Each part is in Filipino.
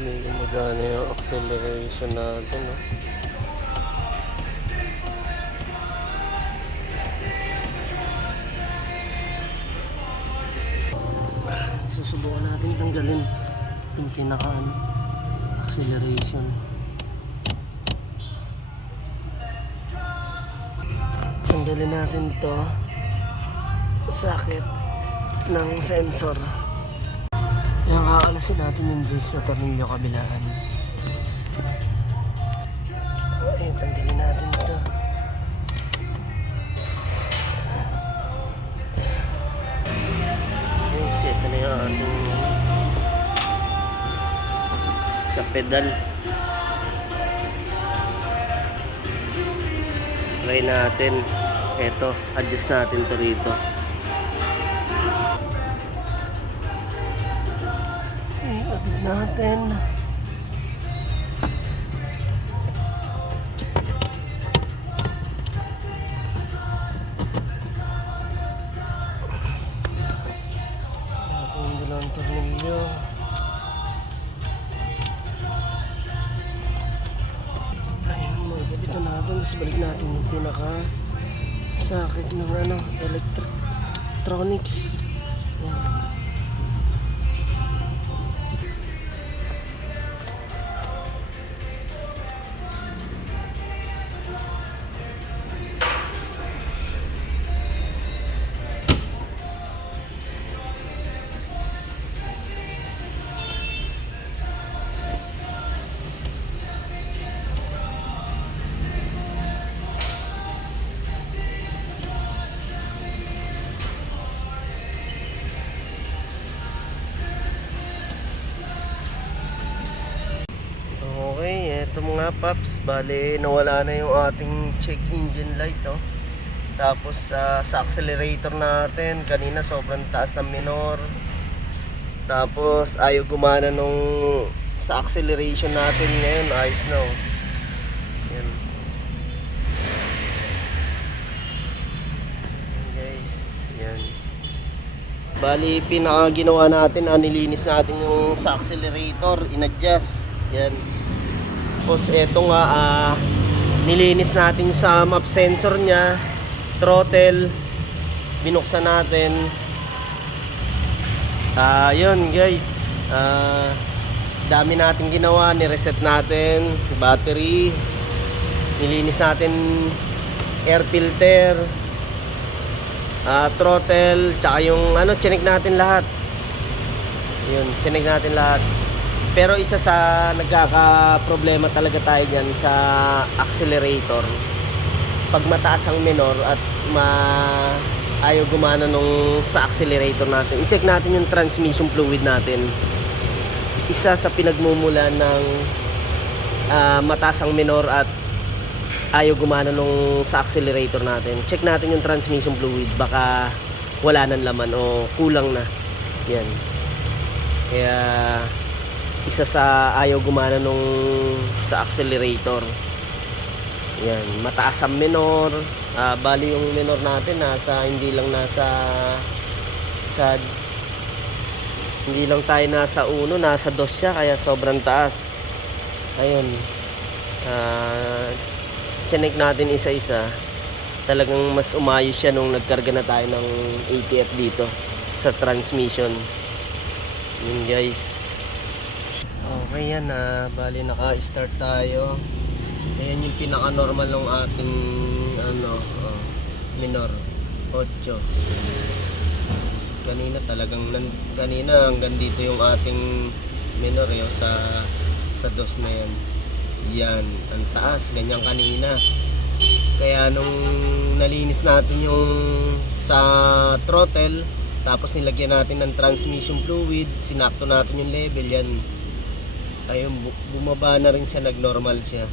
Hindi gumagana yung acceleration natin, no? Susubukan natin tanggalin yung pinaka acceleration. Tanggalin natin to sakit ng sensor. Yung kakalasin natin yung juice na tornilyo kabilaan. Ayun, tanggalin natin ito. Ayun, set na yung ating sa pedal. Try natin. Ito, adjust natin to rito. I-upload natin. Natin yung dalawang tornilyo. Ayun, magkabit na natin. Tapos balik natin yung pinaka sakit ng electronics. Yan. Okay, eto mga paps, bale nawala na yung ating check engine light, oh. Tapos sa accelerator natin, kanina sobrang taas ng minor. Tapos ayaw gumana nung sa acceleration natin ngayon, ayos na, oh. Yan. Guys, yan. Bali pinaka ginawa natin, nilinis natin yung sa accelerator, in-adjust. Yan. Tapos eto nga, nilinis natin sa map sensor nya, throttle, binuksan natin. Yun guys, dami natin ginawa, nireset natin battery, nilinis natin air filter, throttle, tsaka yung chinek natin lahat. Yun, chinek natin lahat. Pero isa sa nagkaka-problema talaga tayo dyan sa accelerator, pag mataas ang minor at ayaw gumana nung sa accelerator natin, i-check natin yung transmission fluid natin. Isa sa pinagmumulan ng mataas ang minor at ayaw gumana nung sa accelerator natin. Check natin yung transmission fluid, baka wala nang laman o kulang na. Yan. Kaya isa sa ayaw gumana nung sa accelerator. Yan, mataas ang minor. Bali yung minor natin hindi lang tayo nasa 1, nasa 2 siya, kaya sobrang taas. Ayun. Chinek natin isa-isa. Talagang mas umayos siya nung nagkarga na tayo ng ATF dito sa transmission. Yun guys. Okay yan, bali naka-start tayo. Ayan yung pinaka-normal ng ating minor 8. Kanina hanggang dito yung ating minor sa 2 na yan. Yan, ang taas, ganyan kanina. Kaya nung nalinis natin yung sa throttle, tapos nilagyan natin ng transmission fluid, sinakto natin yung level, yan. Ayun, bumaba na rin siya, nag-normal siya.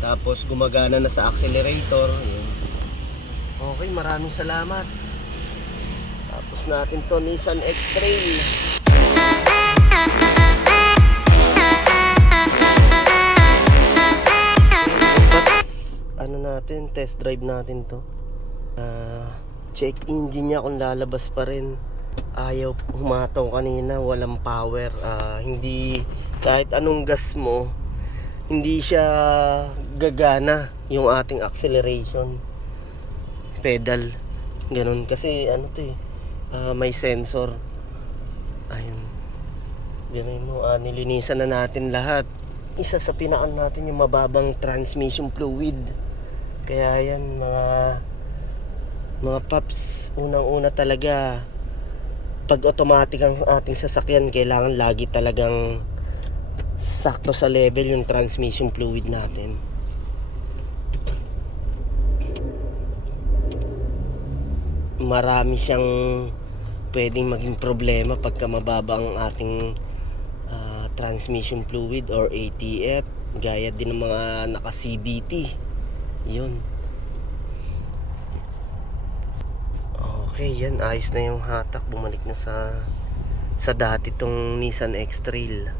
Tapos gumagana na sa accelerator. Ayun. Okay, maraming salamat. Tapos natin to Nissan X-Trail. Test drive natin to. Check engine niya kung lalabas pa rin. ayaw humataw kanina, walang power. Hindi, kahit anong gas mo, hindi siya gagana yung ating acceleration pedal. Ganun kasi ano to may sensor. Ayun. Ganun mo, nilinisan na natin lahat. Isa sa pinaan natin yung mababang transmission fluid. Kaya yan mga paps, unang-una talaga, pag automatic ang ating sasakyan, kailangan lagi talagang sakto sa level yung transmission fluid natin. Marami siyang pwedeng maging problema pagka mababa ang ating transmission fluid or ATF, gaya din ng mga naka CVT. Yun. Okay, yan, ayos na yung hatak, bumalik na sa dati tong Nissan X-Trail.